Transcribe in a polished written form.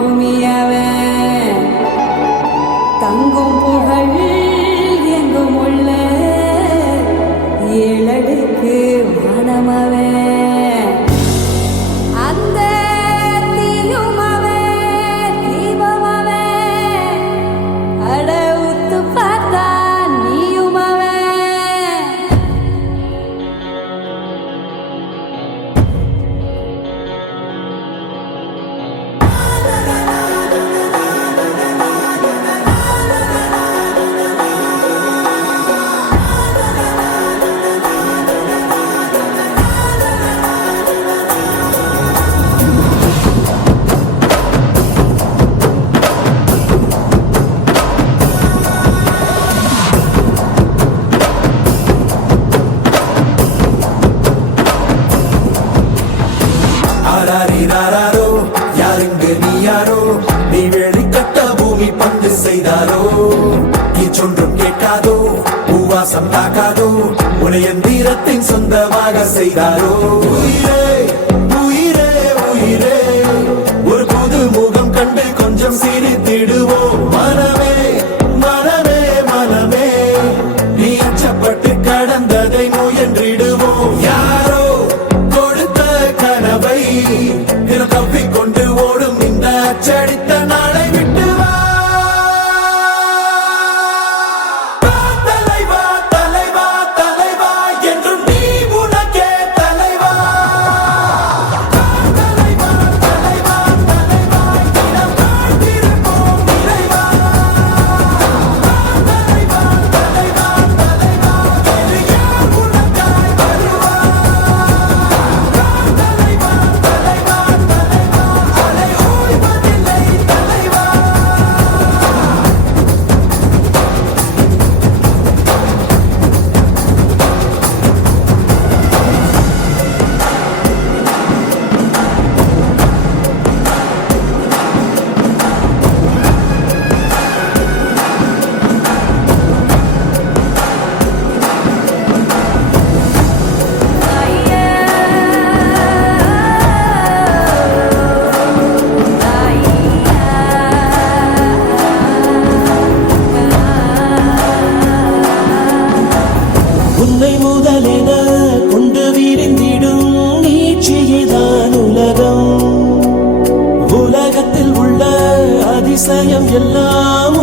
பூமியவன் தங்கும் புகழ் எங்கும் உள்ள ஏழடுக்கு வானமவன் அந்த தீயும் அவன் தீபம் அவன் அட உத்து பார்த்தா நீயும் அவன் ஆராரோ யாருங்கு நீ யாரோ நீ வேலை கட்ட பூமி பங்கு செய்தாரோ இச்சொன்றும் கேட்காதோ பூவாசம் தாக்காதோ உனைய தீரத்தின் சொந்தமாக செய்தாரோ உயிரே உயிரே உயிரே ஒரு புது முகம் கண்டு கொஞ்சம் சிரித்திடுவோம் மனமே மனமே மனமே நீ அச்சப்பட்டு கடந்ததை முயன்றிடுவோம் யாரோ கொடுத்த கனவை தினம் தப்பிக்கொண்டு ஓடும் இந்த அச்சடித்த நாளை விட்டு வா தலைவா தலைவா தலைவா என்றும் நீ உனக்கே தலைவா தலைவா தலைவா தலைவா தினம் காத்திருப்போம் இறைவா தலைவா தலைவா தலைவா இது யார் உனக்காய் வருவா தலைவா தலைவா தலைவா அலை ஓய்வதில்லை தலைவா உன்னை முதலென கொண்டு விரிந்திடும் நீட்சியேதான் உலகம் உலகத்தில் உள்ள அதிசயம் எல்லாம்